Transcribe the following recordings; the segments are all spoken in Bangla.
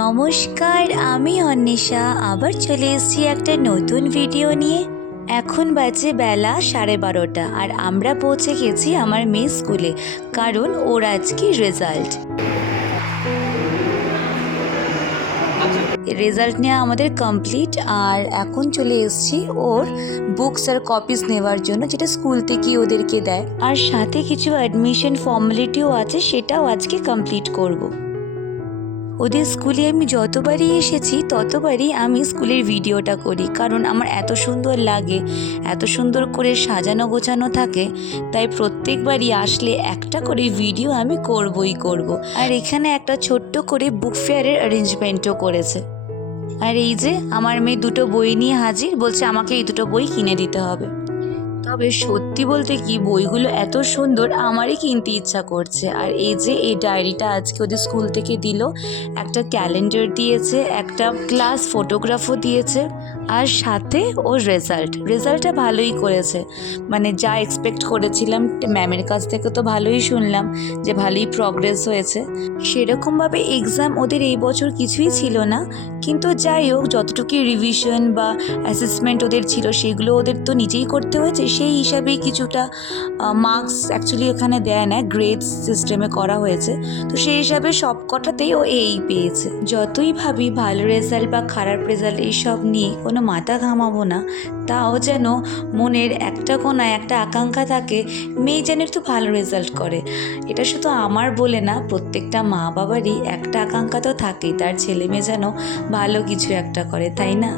নমস্কার, আমি অন্বেষা আবার চলে এসেছি একটা নতুন ভিডিও নিয়ে। এখন বাজে বেলা 12:30 আর আমরা পৌঁছে গেছি আমার মেয়ের স্কুলে, কারণ ওর আজকে রেজাল্ট নেওয়া আমাদের কমপ্লিট। আর এখন চলে এসেছি ওর বুকস আর কপিস নেওয়ার জন্য, যেটা স্কুল থেকে ওদেরকে দেয়। আর সাথে কিছু অ্যাডমিশন ফর্মালিটিও আছে, সেটাও আজকে কমপ্লিট করব। ওদের স্কুলে আমি যতবারই এসেছি ততবারই আমি স্কুলের ভিডিওটা করি, কারণ আমার এত সুন্দর লাগে, এত সুন্দর করে সাজানো গোছানো থাকে, তাই প্রত্যেকবারই আসলে একটা করে ভিডিও আমি করবই করব। আর এখানে একটা ছোট্ট করে বুক ফেয়ারের অ্যারেঞ্জমেন্টও করেছে। আর এই যে আমার মেয়ে দুটো বই নিয়ে হাজির, বলছে আমাকে এই দুটো বই কিনে দিতে হবে। তবে সত্যি বলতে কি, বইগুলো এত সুন্দর, আমারই কিনতে ইচ্ছা করছে। আর এই যে এই ডায়েরিটা আজকে ওদের স্কুল থেকে দিল, একটা ক্যালেন্ডার দিয়েছে, একটা ক্লাস ফটোগ্রাফও দিয়েছে, আর সাথে ওর রেজাল্টটা ভালোই করেছে। মানে যা এক্সপেক্ট করেছিলাম ম্যামের কাছ থেকে তো ভালোই শুনলাম যে ভালোই প্রগ্রেস হয়েছে। সেরকমভাবে এক্সাম ওদের এই বছর কিছুই ছিল না, কিন্তু যাই হোক, যতটুকু রিভিশন বা অ্যাসেসমেন্ট ওদের ছিল সেগুলো ওদের তো নিজেই করতে হয়েছে, সেই হিসাবেই কিছুটা মার্কস অ্যাকচুয়ালি এখানে দেয় না, গ্রেডস সিস্টেমে করা হয়েছে। তো সেই হিসাবে সব কটাতেই ও এই পেয়েছে। যতই ভাবি ভালো রেজাল্ট বা খারাপ রেজাল্ট এইসব নিয়ে কোনো মাথা ঘামাবো না, তাও যেন মনের একটা কোনায় একটা আকাঙ্ক্ষা থাকে মেয়ে যেন একটু ভালো রেজাল্ট করে। এটা শুধু আমার বলে না, প্রত্যেকটা মা বাবারই একটা আকাঙ্ক্ষা তো থাকেই, তার ছেলে মেয়ে যেন ভালো কিছু একটা করে, তাই না?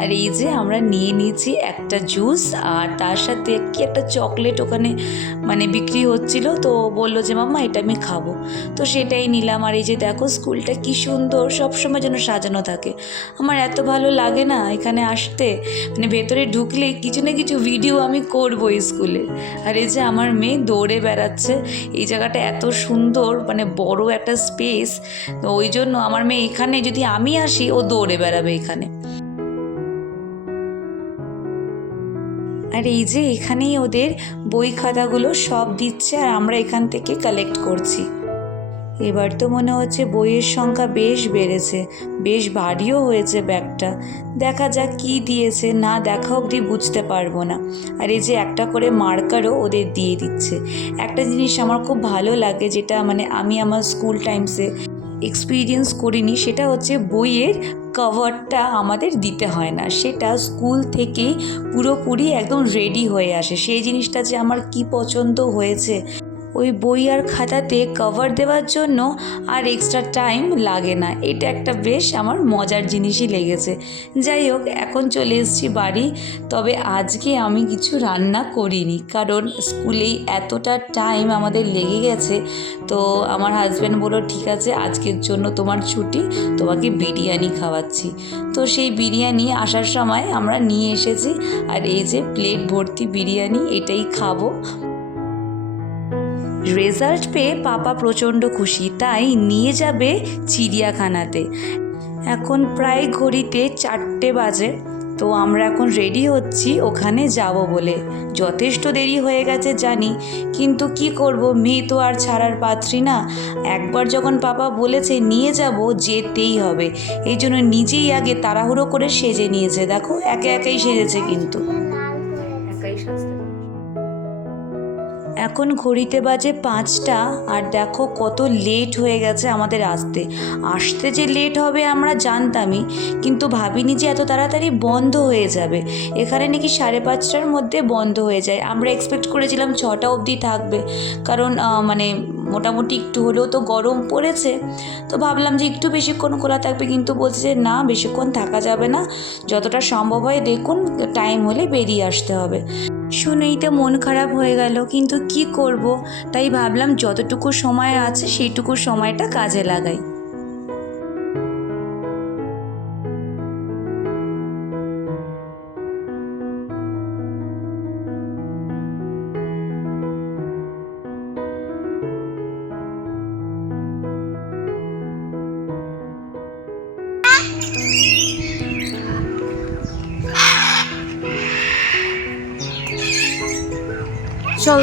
আর এই যে আমরা নিয়ে নিয়েছি একটা জুস, আর তার সাথে কি একটা চকলেট ওখানে মানে বিক্রি হচ্ছিল, তো বললো যে মাম্মা এটা আমি খাবো, তো সেটাই নিলাম। আর এই যে দেখো স্কুলটা কি সুন্দর, সবসময় যেন সাজানো থাকে। আমার এত ভালো লাগে না এখানে আসতে, মানে ভেতরে ঢুকলে কিছু না কিছু ভিডিও আমি করবো স্কুলে। আর এই যে আমার মেয়ে দৌড়ে বেড়াচ্ছে, এই জায়গাটা এত সুন্দর, মানে বড় একটা স্পেস, তো ওই জন্য আমার মেয়ে এখানে, যদি আমি আসি ও দৌড়ে বেড়াবে এখানে। আর এই যে এখানেই ওদের বই খাতাগুলো সব দিচ্ছে, আর আমরা এখান থেকে কালেক্ট করছি। এবার তো মনে হচ্ছে বইয়ের সংখ্যা বেশ বেড়েছে, বেশ ভারীও হয়েছে ব্যাগটা। দেখা যাক কি দিয়েছে, না দেখা অবধি বুঝতে পারবো না। আর এই যে একটা করে মার্কারও ওদের দিয়ে দিচ্ছে। একটা জিনিস আমার খুব ভালো লাগে, যেটা মানে আমি আমার স্কুল টাইমসে এক্সপিরিয়েন্স করিনি, সেটা হচ্ছে বইয়ের কভারটা আমাদের দিতে হয় না, সেটা স্কুল থেকেই পুরোপুরি একদম রেডি হয়ে আসে। সেই জিনিসটা যে আমার কি পছন্দ হয়েছে, ওই বই আর খাতাতে কভার দেওয়ার জন্য আর এক্সট্রা টাইম লাগে না, এটা একটা বেশ আমার মজার জিনিসই লেগেছে। যাই হোক, এখন চলে এসেছি বাড়ি। তবে আজকে আমি কিছু রান্না করিনি, কারণ স্কুলেই এতটা টাইম আমাদের লেগে গেছে। তো আমার হাজব্যান্ড বলল ঠিক আছে, আজকের জন্য তোমার ছুটি, তোমাকে বিরিয়ানি খাওয়াচ্ছি। তো সেই বিরিয়ানি আসার সময় আমরা নিয়ে এসেছি, আর এই যে প্লেট ভর্তি বিরিয়ানি, এটাই খাবো। রেজাল্ট পেয়ে পাপা প্রচণ্ড খুশি, তাই নিয়ে যাবে চিড়িয়াখানাতে। এখন প্রায় ঘড়িতে 4টে বাজে, তো আমরা এখন রেডি হচ্ছি ওখানে যাব বলে। যথেষ্ট দেরি হয়ে গেছে জানি, কিন্তু কি করব, মেয়ে তো আর ছাড়ার পাত্রী না। একবার যখন পাপা বলেছে নিয়ে যাব, যেতেই হবে। এই জন্য নিজেই আগে তাড়াহুড়ো করে সেজে নিয়েছে। দেখো একে একাই সেজেছে, কিন্তু একাই সাজতে। এখন ঘড়িতে বাজে 5টা, আর দেখো কত লেট হয়ে গেছে আমাদের আসতে যে লেট হবে আমরা জানতামই, কিন্তু ভাবিনি যে এত তাড়াতাড়ি বন্ধ হয়ে যাবে। এখানে নাকি 5:30টার মধ্যে বন্ধ হয়ে যায়। আমরা এক্সপেক্ট করেছিলাম 6টা অবধি থাকবে, কারণ মানে মোটামুটি একটু হলেও তো গরম পড়েছে, তো ভাবলাম যে একটু বেশিক্ষণ খোলা থাকবে, কিন্তু বলছে যে না, বেশিক্ষণ থাকা যাবে না, যতটা সম্ভব হয় দেখুন, টাইম হলে বেরিয়ে আসতে হবে। শুনেই তো মন খারাপ হয়ে গেল, কিন্তু কি করব, তাই ভাবলাম যতটুকু সময় আছে সেইটুকু সময়টা কাজে লাগাই। চল।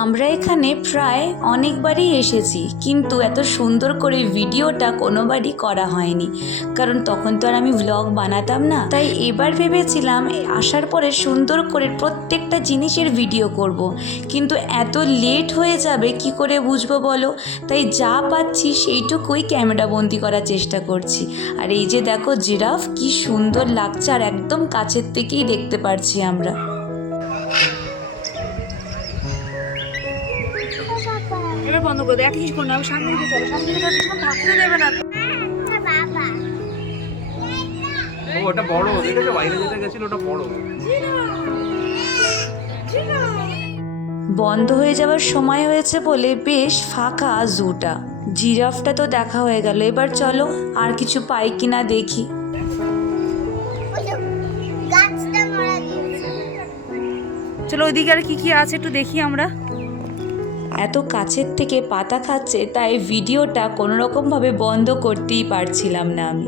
আমরা এখানে প্রায় অনেকবারই এসেছি, কিন্তু এত সুন্দর করে ভিডিওটা কোনোবারই করা হয়নি, কারণ তখন তো আর আমি ভ্লগ বানাতাম না। তাই এবার ভেবেছিলাম আসার পরে সুন্দর করে প্রত্যেকটা জিনিসের ভিডিও করব, কিন্তু এত লেট হয়ে যাবে কি করে বুঝবো বলো। তাই যা পাচ্ছি সেইটুকুই ক্যামেরা বন্দি করার চেষ্টা করছি। আর এই যে দেখো জিরাফ, কি সুন্দর লাগছে, আর একদম কাছের থেকেই দেখতে পারছি আমরা। এবার বন্ধ করে দে, এক কিছু না, সামনে দিকে চলো, সামনে দিকে কিছুক্ষণ থাকতে দেবে না। ওটা বড়, দেখেছো বাইরে যেতে গেছিল ওটা বড়। বন্ধ হয়ে যাওয়ার সময় হয়েছে বলে বেশ ফাঁকা জুটা। জিরাফটা তো দেখা হয়ে গেল, এবার চলো আর কিছু পাই কিনা দেখি। চলো ওইদিকে আর কি কি আছে একটু দেখি আমরা। এত কাছের থেকে পাতা খাচ্ছে, তাই ভিডিওটা কোনোরকমভাবে বন্ধ করতেই পারছিলাম না আমি।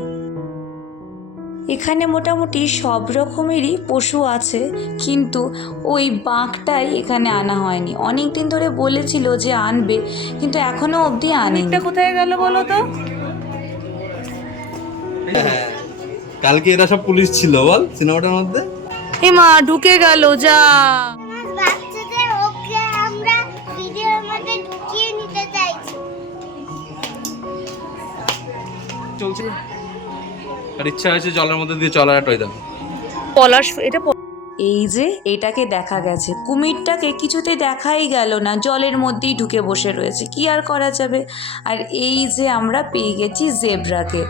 এখানে মোটামুটি সব রকমেরই পশু আছে, কিন্তু ওই বাঘটাই এখানে আনা হয়নি। অনেক দিন ধরে বলেছিল যে আনবে, কিন্তু এখনো অবধি আনেনি। এটা কোথায় গেল বলো তো? কালকে এরা সব পুলিশ ছিল বল সিনেমাটার মধ্যে। এ মা ঢুকে গেল, যা। বাচ্চাদের ওকে আমরা ভিডিওর মধ্যে ঢুকিয়ে নিতে চাইছি। চলছে আর ইচ্ছা হয়েছে জলের মধ্যে দিয়ে চলার একটা দাও। পলাশ, এটা এই যে এটাকে দেখা গেছে, কুমিরটাকে কিছুতেই দেখাই গেল না, জলের মধ্যেই ঢুকে বসে রয়েছে, কি আর করা যাবে। আর এই যে আমরা পেয়ে গেছি জেব্রাকে।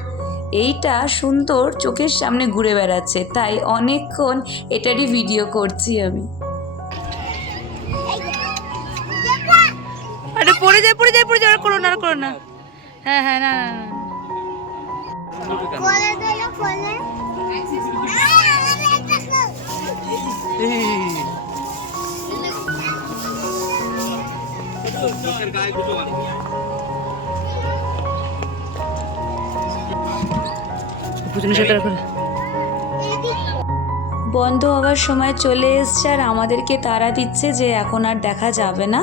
এইটা সুন্দর চোখের সামনে ঘুরে বেড়াচ্ছে, তাই অনেকক্ষণ এটারই ভিডিও করছি আমি। আরে পড়ে যায়, পড়ে যায়, পড়ে যায়, আর করো না, আর করো না। হ্যাঁ হ্যাঁ, না না না। কোলে দিলো কোলে। গায়ে গুটো মারি। বুঝলি সেটা করে। বন্ধ হওয়ার সময় চলে এসছে, আর আমাদেরকে তাড়া দিচ্ছে যে এখন আর দেখা যাবে না,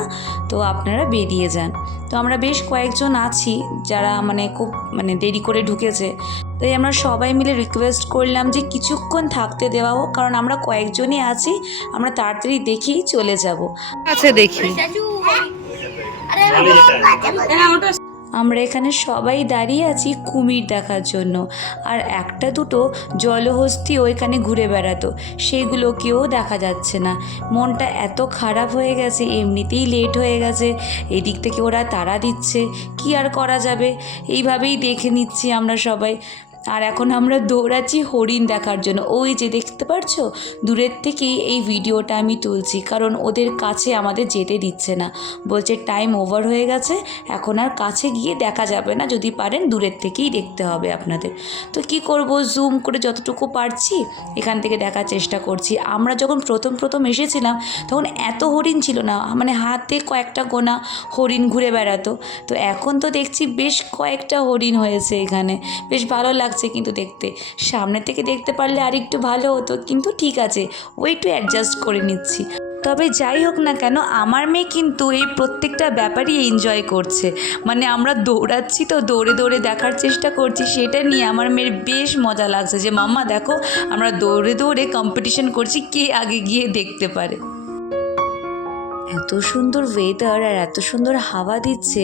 তো আপনারা বেরিয়ে যান। তো আমরা বেশ কয়েকজন আছি যারা খুব দেরি করে ঢুকেছে, তাই আমরা সবাই মিলে রিকোয়েস্ট করলাম যে কিছুক্ষণ থাকতে দেওয়া হোক, কারণ আমরা কয়েকজনই আছি, আমরা তাড়াতাড়ি দেখি চলে যাব। আছে দেখি। আমরা এখানে সবাই দাঁড়িয়ে আছি কুমির দেখার জন্য, আর একটা দুটো জলহস্তিও এখানে ঘুরে বেড়াতো, সেগুলোকেও দেখা যাচ্ছে না। মনটা এত খারাপ হয়ে গেছে, এমনিতেই লেট হয়ে গেছে, এদিক থেকে ওরা তাড়া দিচ্ছে, কি আর করা যাবে, এইভাবেই দেখে নিচ্ছি আমরা সবাই। আর এখন আমরা দৌড়াচ্ছি হরিণ দেখার জন্য। ওই যে দেখতে পারছো, দূরের থেকেই এই ভিডিওটা আমি তুলছি, কারণ ওদের কাছে আমাদের যেতে দিচ্ছে না, বলছে টাইম ওভার হয়ে গেছে, এখন আর কাছে গিয়ে দেখা যাবে না, যদি পারেন দূরের থেকেই দেখতে হবে আপনাদের। তো কি করব, জুম করে যতটুকু পারছি এখান থেকে দেখার চেষ্টা করছি। আমরা যখন প্রথম এসেছিলাম তখন এত হরিণ ছিল না, হাতে কয়েকটা গোনা হরিণ ঘুরে বেড়াতো। তো এখন তো দেখছি বেশ কয়েকটা হরিণ হয়েছে এখানে, বেশ ভালো লাগছে কিন্তু দেখতে। সামনে থেকে দেখতে পারলে আর একটু ভালো হতো, কিন্তু ঠিক আছে, ওই একটু অ্যাডজাস্ট করে নিচ্ছি। তবে যাই হোক না কেন, আমার মেয়ে কিন্তু এই প্রত্যেকটা ব্যাপারই এনজয় করছে। আমরা দৌড়াচ্ছি তো দৌড়ে দৌড়ে দেখার চেষ্টা করছি, সেটা নিয়ে আমার মেয়ের বেশ মজা লাগছে যে মাম্মা দেখো আমরা দৌড়ে দৌড়ে কম্পিটিশন করছি কে আগে গিয়ে দেখতে পারে। এত সুন্দর ওয়েদার আর এত সুন্দর হাওয়া দিচ্ছে,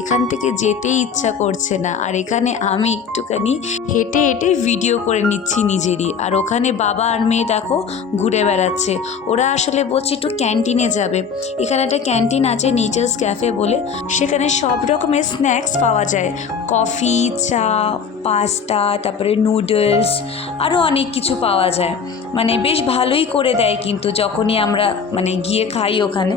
এখান থেকে যেতেই ইচ্ছা করছে না। আর এখানে আমি একটুখানি হেঁটে হেঁটে ভিডিও করে নিচ্ছি নিজেরই, আর ওখানে বাবা আর মেয়ে দেখো ঘুরে বেড়াচ্ছে। ওরা আসলে বলছে একটু ক্যান্টিনে যাবে। এখানে একটা ক্যান্টিন আছে নেচার্স ক্যাফে বলে, সেখানে সব রকমের স্ন্যাক্স পাওয়া যায়, কফি, চা, পাস্তা, তারপরে নুডলস, আরও অনেক কিছু পাওয়া যায়। বেশ ভালোই করে দেয় কিন্তু যখনই আমরা গিয়ে খাই ওখানে।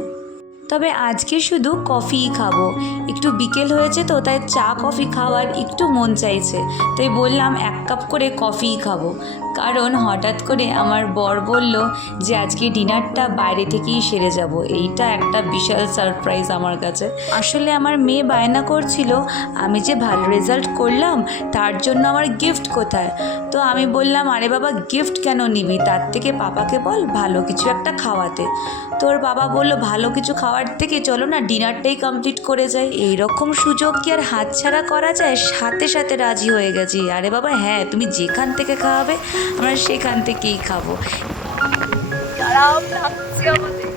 তবে আজকে শুধু কফিই খাবো, একটু বিকেল হয়েছে তো, তাই চা কফি খাওয়ার একটু মন চাইছে, তাই বললাম 1 কাপ করে কফিই খাবো। কারণ হঠাৎ করে আমার বর বলল যে আজকে ডিনারটা বাইরে থেকেই সেরে যাব। এইটা একটা বিশাল সারপ্রাইজ আমার কাছে। আসলে আমার মেয়ে বায়না করছিল আমি যে ভালো রেজাল্ট করলাম তার জন্য আমার গিফট কোথায়। তো আমি বললাম আরে বাবা গিফট কেন নিবি, তার থেকে পাপাকে বল ভালো কিছু একটা খাওয়াতে। তোর বাবা বললো ভালো কিছু খাওয়ার থেকে চলো না ডিনারটাই কমপ্লিট করে যাই। এইরকম সুযোগ কি আর হাতছাড়া করা যায়? সাথে সাথে রাজি হয়ে গেছি। আরে বাবা হ্যাঁ, তুমি যেখান থেকে খাওয়াবে আমরা সেখান থেকেই খাবো। আরাম লাগছে আমাদের।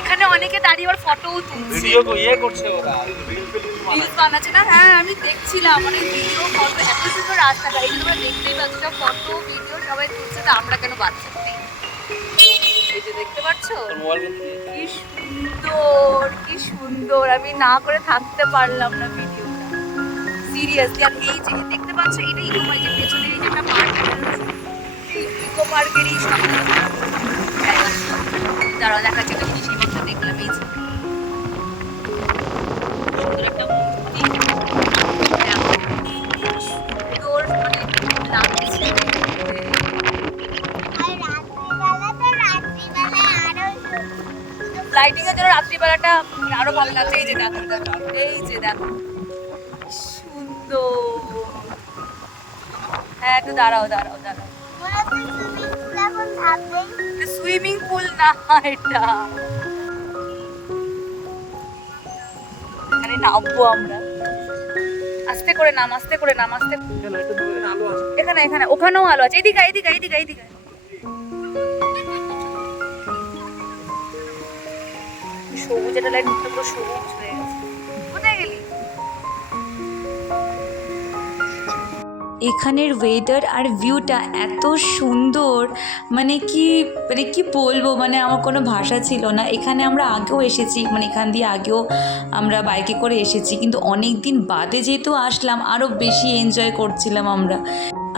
এখানে অনেকে দাঁড়িয়ে আবার ফটোও তুলছে, ভিডিও করছে ওরা, রিলস বানাচ্ছে না। হ্যাঁ আমি দেখছিলাম অনেক ভিডিও ফটো, এত সুন্দর রাস্তাটা, এই তোমরা দেখতেই পাচ্ছ সব ফটো ভিডিও সবাই তুলছে, তো আমরা কেন বাচ্চা নেই? এই যে দেখতে পাচ্ছ কি সুন্দর, কি সুন্দর, আমি না করে থাকতে পারলাম না ভিডিওটা সিরিয়াসলি। আর এই যে দেখতে পাচ্ছ এটা ইকো পার্কের পেছনে এই যে একটা পার্ক, এই ইকো পার্কেরই সামনে দাঁড়া দেখাচ্ছে একটা জিনিস এই মাত্র দেখলাম। এই যে সুন্দর একটা মূর্তি, সুন্দর মানে লাগছে। লাইটিং এর জন্য রাত্রিবেলাটা আরো ভালো লাগছে। এই যে দেখো, এই যে দেখো সুন্দর। হ্যাঁ একটু দাঁড়াও দাঁড়াও দাঁড়াও, সুইমিং পুল না এটা, এখানে নামবো আমরা। আস্তে করে নাম, আস্তে করে নাম, আস্তে। এখানে এখানে ওখানেও আলো আছে, এইদিকে এইদিকে এইদিকে এইদিকে। সবুজ একটা লাইট, মুখটা পুরো সবুজ হয়ে গেছে। কোথায় গেলি? এখানের ওয়েদার আর ভিউটা এত সুন্দর, মানে কি বলবো, মানে আমার কোনো ভাষা ছিল না। এখানে আমরা আগেও এসেছি, মানে এখান দিয়ে আগেও আমরা বাইকে করে এসেছি, কিন্তু অনেক দিন বাদে যেহেতু আসলাম আরও বেশি এনজয় করছিলাম আমরা।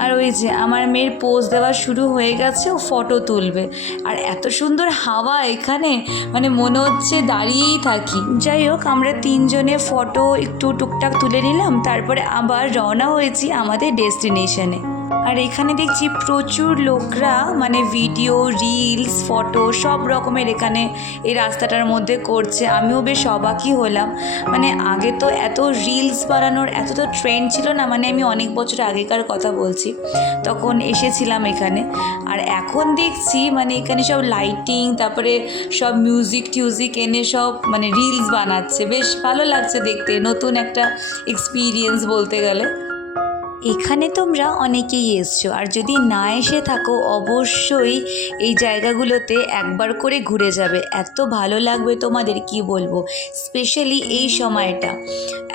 আর ওই যে আমার মেয়ের পোজ দেওয়া শুরু হয়ে গেছে, ও ফটো তুলবে। আর এত সুন্দর হাওয়া এখানে, মানে মনে হচ্ছে দাঁড়িয়েই থাকি। যাই হোক আমরা তিনজনে ফটো একটু টুকটাক তুলে নিলাম, তারপরে আবার রওনা হয়েছি আমাদের ডেস্টিনেশনে। আর এখানে দেখছি প্রচুর লোকরা মানে ভিডিও, রিলস, ফটো সব রকমের এখানে এই রাস্তাটার মধ্যে করছে। আমিও বেশ অবাকই হলাম, মানে আগে তো এত রিলস বানানোর এত তো ট্রেন্ড ছিল না, মানে আমি অনেক বছর আগেকার কথা বলছি, তখন এসেছিলাম এখানে। আর এখন দেখছি মানে এখানে সব লাইটিং, তারপরে সব মিউজিক এনে সব মানে রিলস বানাচ্ছে। বেশ ভালো লাগছে দেখতে, নতুন একটা এক্সপিরিয়েন্স বলতে গেলে। এখানে তোমরা অনেকেই এসছো, আর যদি না এসে থাকো অবশ্যই এই জায়গাগুলোতে একবার করে ঘুরে যাবে। এত ভালো লাগবে তোমাদের কি বলবো, স্পেশালি এই সময়টা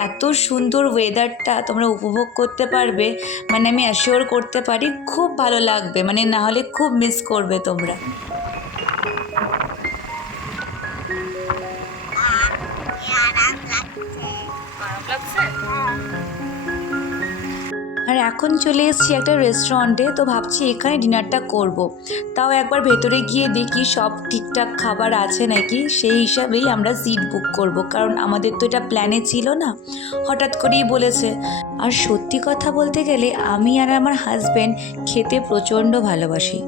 এত সুন্দর ওয়েদারটা তোমরা উপভোগ করতে পারবে, মানে আমি অ্যাসিওর করতে পারি খুব ভালো লাগবে, মানে না হলে খুব মিস করবে তোমরা। খারাপ লাগছে? আর এখন চলে এসেছি একটা রেস্টুরেন্টে, তো ভাবছি এখানে ডিনারটা করব। তাও একবার ভেতরে গিয়ে দেখি সব ঠিকঠাক খাবার আছে নাকি, সেই হিসাবেই আমরা সিট বুক করব, কারণ আমাদের তো এটা প্ল্যানে ছিল না, হঠাৎ করেই বলেছে। আর সত্যি কথা বলতে গেলে আমি আর আমার হাজব্যান্ড খেতে প্রচণ্ড ভালোবাসি,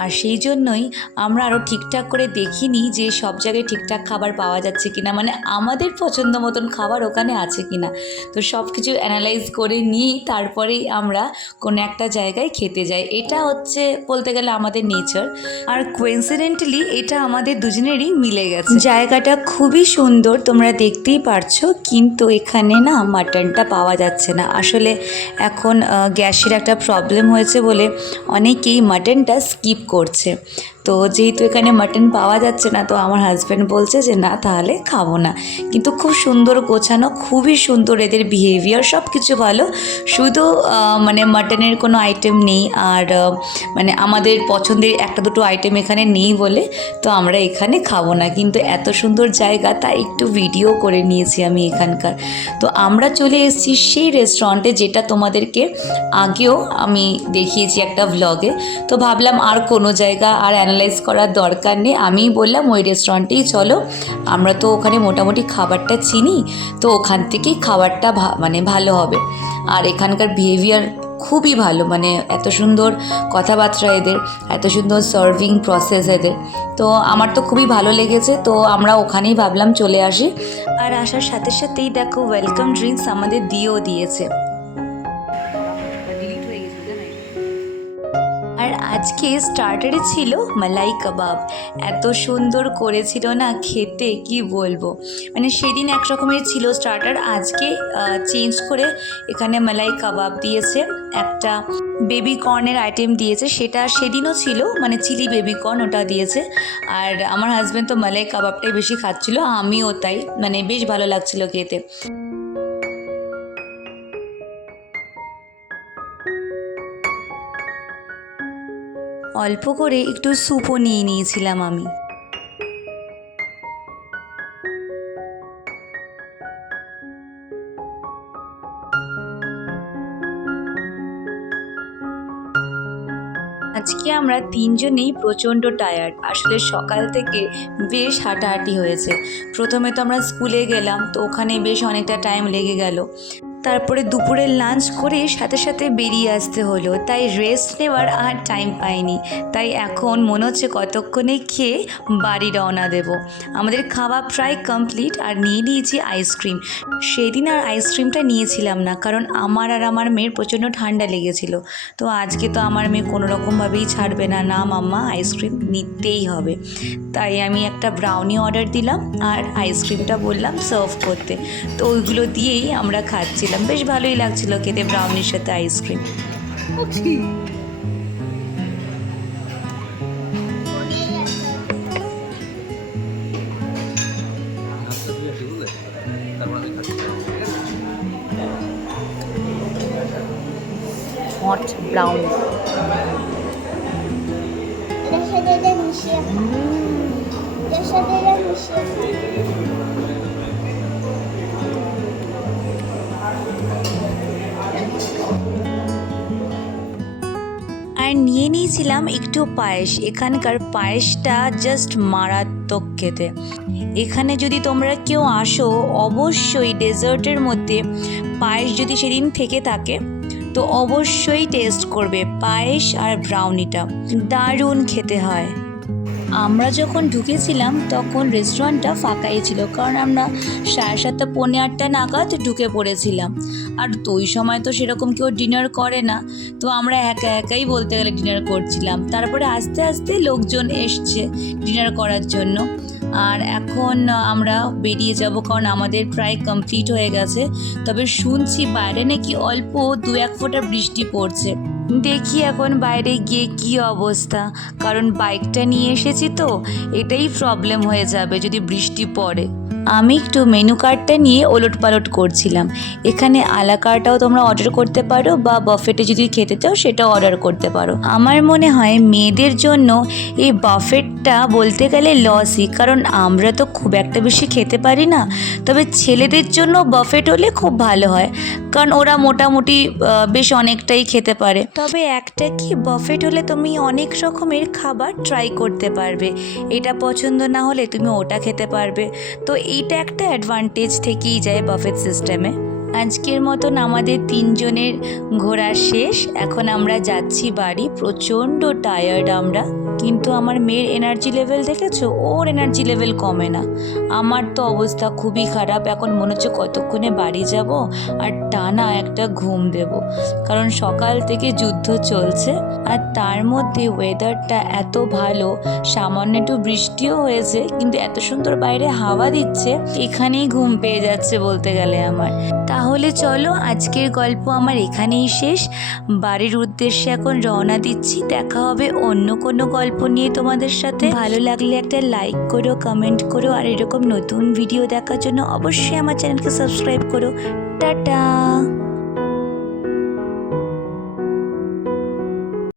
আর সেই জন্যই আমরা আরও ঠিকঠাক করে দেখিনি যে সব জায়গায় ঠিকঠাক খাবার পাওয়া যাচ্ছে কিনা, মানে আমাদের পছন্দ মতন খাবার ওখানে আছে কিনা। তো সব কিছু অ্যানালাইজ করে নিয়েই তারপরেই আমরা কোনো একটা জায়গায় খেতে যাই। এটা হচ্ছে বলতে গেলে আমাদের নেচার, আর কোইন্সিডেন্টালি এটা আমাদের দুজনেরই মিলে গেছে। জায়গাটা খুবই সুন্দর, তোমরা দেখতেই পারছো, কিন্তু এখানে না মাটনটা পাওয়া যাচ্ছে না। আসলে এখন গ্যাসের একটা প্রবলেম হয়েছে বলে অনেকেই মাটনটা স্কিপ করছে। তো যেহেতু এখানে মাটন পাওয়া যাচ্ছে না, তো আমার হাজব্যান্ড বলছে যে না তাহলে খাবো না। কিন্তু খুব সুন্দর গোছানো, খুবই সুন্দর এদের বিহেভিয়ার, সব কিছু ভালো, শুধু মানে মাটনের কোনো আইটেম নেই। আর মানে আমাদের পছন্দের একটা দুটো আইটেম এখানে নেই বলে তো আমরা এখানে খাবো না। কিন্তু এত সুন্দর জায়গা, তাই একটু ভিডিও করে নিয়েছি আমি এখানকার। তো আমরা চলে এসেছি সেই রেস্টুরেন্টে যেটা তোমাদেরকে আগেও আমি দেখিয়েছি একটা ভ্লগে। তো ভাবলাম আর কোনো জায়গা আর অ্যানালাইজ করার দরকার নেই। আমিই বললাম ওই রেস্টুরেন্টেই চলো, আমরা তো ওখানে মোটামুটি খাবারটা চিনি, তো ওখান থেকেই খাবারটা মানে ভালো হবে। আর এখানকার বিহেভিয়ার খুবই ভালো, মানে এত সুন্দর কথাবার্তা এদের, এত সুন্দর সার্ভিং প্রসেস এদের, তো আমার তো খুবই ভালো লেগেছে। তো আমরা ওখানেই ভাবলাম চলে আসি। আর আসার সাথে সাথেই দেখো ওয়েলকাম ড্রিঙ্কস আমাদের দিয়েছে। ডিলিট হয়ে গেছে জানেন। আর আজকে স্টার্টারে ছিল মালাই কাবাব, এত সুন্দর করেছিল না খেতে, কি বলবো। মানে সেদিন এক রকমের ছিল স্টার্টার, আজকে চেঞ্জ করে এখানে মালাই কাবাব দিয়েছে, একটা বেবি কর্নের আইটেম দিয়েছে, সেটা সেদিনও ছিল, মানে চিলি বেবি কর্ন ওটা দিয়েছে। আর আমার হাজব্যান্ড তো মালাই কাবাবটাই বেশি খাচ্ছিল, আমিও তাই, মানে বেশ ভালো লাগছিল খেতে। অল্প করে একটু স্যুপও নিয়ে নিয়েছিলাম আমি। আজকে আমরা তিনজনেই প্রচণ্ড টায়ার্ড, আসলে সকাল থেকে বেশ হাঁটাহাঁটি হয়েছে। প্রথমে তো আমরা স্কুলে গেলাম, তো ওখানে বেশ অনেকটা টাইম লেগে গেল। তারপরে দুপুরের লাঞ্চ করে সাথে সাথে বেরিয়ে আসতে হলো, তাই রেস্ট নেওয়ার আর টাইম পাইনি। তাই এখন মনে হচ্ছে কতক্ষণে খেয়ে বাড়ি রওনা দেব। আমাদের খাওয়া প্রায় কমপ্লিট, আর নিয়ে নিয়েছি আইসক্রিম। সেদিন আর আইসক্রিমটা নিয়েছিলাম না, কারণ আমার আর আমার মেয়ের প্রচণ্ড ঠান্ডা লেগেছিল। তো আজকে তো আমার মেয়ে কোনো রকমভাবেই ছাড়বে না, না মাম্মা আইসক্রিম নিতেই হবে। তাই আমি একটা ব্রাউনি অর্ডার দিলাম আর আইসক্রিমটা বললাম সার্ভ করতে। তো ওইগুলো দিয়েই আমরা খাচ্ছিলাম, বেশ ভালোই লাগছিল খেতে ব্রাউনির সাথে আইসক্রিম। হট ব্রাউনি এটার সাথে এটা মিশিয়ে এটার সাথে এটা মিশিয়ে আর নিয়ে নিয়েছিলাম একটু পায়েস। এখানকার পায়েসটা জাস্ট মারাত্মক খেতে। এখানে যদি তোমরা কেউ আসো, অবশ্যই ডেজার্টের মধ্যে পায়েস যদি সেদিন থেকে থাকে তো অবশ্যই টেস্ট করবে পায়েস আর ব্রাউনিটা, দারুণ খেতে হয়। আমরা যখন ঢুকেছিলাম তখন রেস্টুরেন্টটা ফাঁকাই ছিল, কারণ আমরা 7:30 পৌনে 8 নাগাদ ঢুকে পড়েছিলাম। আর তো ওই সময় তো সেরকম কেউ ডিনার করে না, তো আমরা একাই বলতে গেলে ডিনার করছিলাম। তারপরে আস্তে আস্তে লোকজন এসছে ডিনার করার জন্য। আর এখন আমরা বেরিয়ে যাব, কারণ আমাদের প্রায় কমপ্লিট হয়ে গেছে। তবে শুনছি বাইরে নাকি অল্প 2-1 ফোঁটা বৃষ্টি পড়ছে। দেখি এখন বাইরে গিয়ে কী অবস্থা, কারণ বাইকটা নিয়ে এসেছি তো এটাই প্রবলেম হয়ে যাবে যদি বৃষ্টি পড়ে। আমি একটু মেনু কার্ডটা নিয়ে ওলটপালট করছিলাম। এখানে আলা কার্টটাও তোমরা অর্ডার করতে পারো, বা বাফেটে যদি খেতে চাও সেটাও অর্ডার করতে পারো। আমার মনে হয় মেয়েদের জন্য এই বাফেটটা বলতে গেলে লসই, কারণ আমরা তো খুব একটা বেশি খেতে পারি না। তবে ছেলেদের জন্য বাফেট হলে খুব ভালো হয়, কারণ ওরা মোটামুটি বেশ অনেকটাই খেতে পারে। তবে একটা কি, বাফেট হলে তুমি অনেক রকমের খাবার ট্রাই করতে পারবে, এটা পছন্দ না হলে তুমি ওটা খেতে পারবে। তো এইটা একটা অ্যাডভান্টেজ থেকেই যায় বাফেট সিস্টেমে। আজকের মতন আমাদের 3 জনের ঘোরা শেষ, এখন আমরা যাচ্ছি বাড়ি। প্রচণ্ড টায়ার্ড আমরা, কিন্তু আমার মেয়ের এনার্জি লেভেল দেখেছো, ওর এনার্জি লেভেল কমে না। আমার তো অবস্থা খুবই খারাপ, এখন মনে হচ্ছে কতক্ষণে বাড়ি যাব আর টানা একটা ঘুম দেব, কারণ সকাল থেকে যুদ্ধ চলছে। আর তার মধ্যে ওয়েদারটা এত ভালো, সামান্য একটু বৃষ্টিও হয়েছে, কিন্তু এত সুন্দর বাইরে হাওয়া দিচ্ছে, এখানেই ঘুম পেয়ে যাচ্ছে বলতে গেলে আমার। তাহলে চলো আজকের গল্প আমার এখানেই শেষ, বাড়ির উদ্দেশ্যে এখন রওনা দিচ্ছি। দেখা হবে অন্য কোনো গল্প নিয়ে তোমাদের সাথে। ভালো লাগলে একটা লাইক করো, কমেন্ট করো, আর এরকম নতুন ভিডিও দেখার জন্য অবশ্যই আমার চ্যানেলকে সাবস্ক্রাইব করো। টাটা।